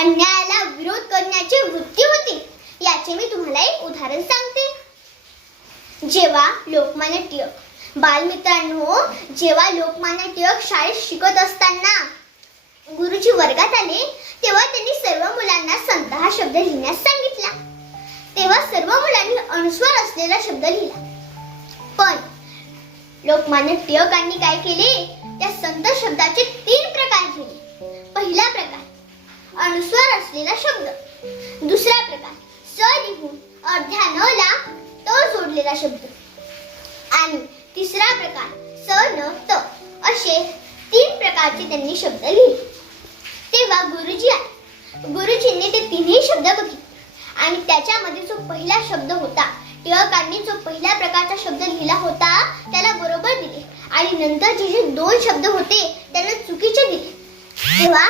अन्यायाला विरोध करण्याची वृत्ती होती. याचे मी तुम्हाला एक उदाहरण सांगते. जेव्हा लोकमान्य टिळक बालमित्रांनो, जेव्हा लोकमान्य टिळक शाळेत शिकत असताना गुरुजी वर्गात आले, तेव्हा त्यांनी सर्व मुलांना संत हा शब्द लिहिण्यास सांगितला. तेव्हा सर्व मुलांनी अनुस्वार असलेला शब्द लिहिला. पण लोकमान्य टिळकांनी काय केले, त्या संत शब्दाचे 3 प्रकार केले. पहिला प्रकार अनुस्वार असलेला शब्द, दुसरा प्रकार स लिहून अर्ध्या न ला त जोडलेला शब्द, आणि तिसरा प्रकार स न त असे 3 प्रकारचे त्यांनी शब्द लिहिले. तेव्हा गुरुजींनी ते 3ही शब्द बघितले आणि त्याच्यामध्ये जो पहिला शब्द होता, टिळकांनी जो पहिल्या प्रकारचा शब्द लिहिला होता त्याला बरोबर दिले आणि नंतर जे 2 शब्द होते त्यांना चुकीचे दिले. तेव्हा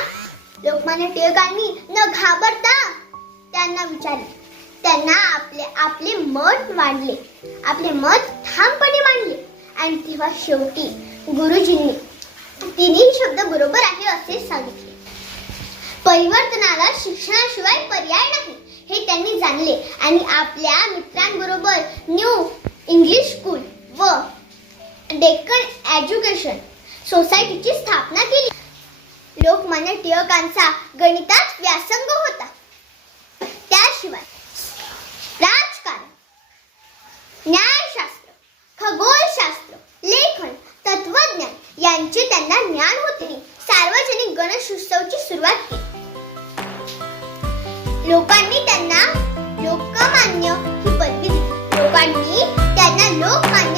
लोकमान्य टिळकांनी न घाबरता त्यांना विचारले, त्यांना आपले मत मांडले, आपले मत ठामपणे मांडले आणि तेव्हा शेवटी गुरुजींनी 3ही शब्द बरोबर आहे असे सांगितले. परिवर्तनाला शिक्षणाशिवाय पर्याय नाही हे त्यांनी जाणले आणि आपल्या मित्रांबरोबर न्यू इंग्लिश स्कूल व डेक्कन एज्युकेशन सोसायटीची स्थापना केली. लोकमान्य टिळकांचा गणितात व्यासंग होता. त्याशिवाय राजकारण, न्यायशास्त्र, खगोलशास्त्र, लेखन, तत्वज्ञान यांचे त्यांना ज्ञान होते. सार्वजनिक गणेशोत्सवाची सुरुवात केली. लोकांनी त्यांना लोकमान्य ही पदवी दिली. लोकांनी त्यांना लोकमान्य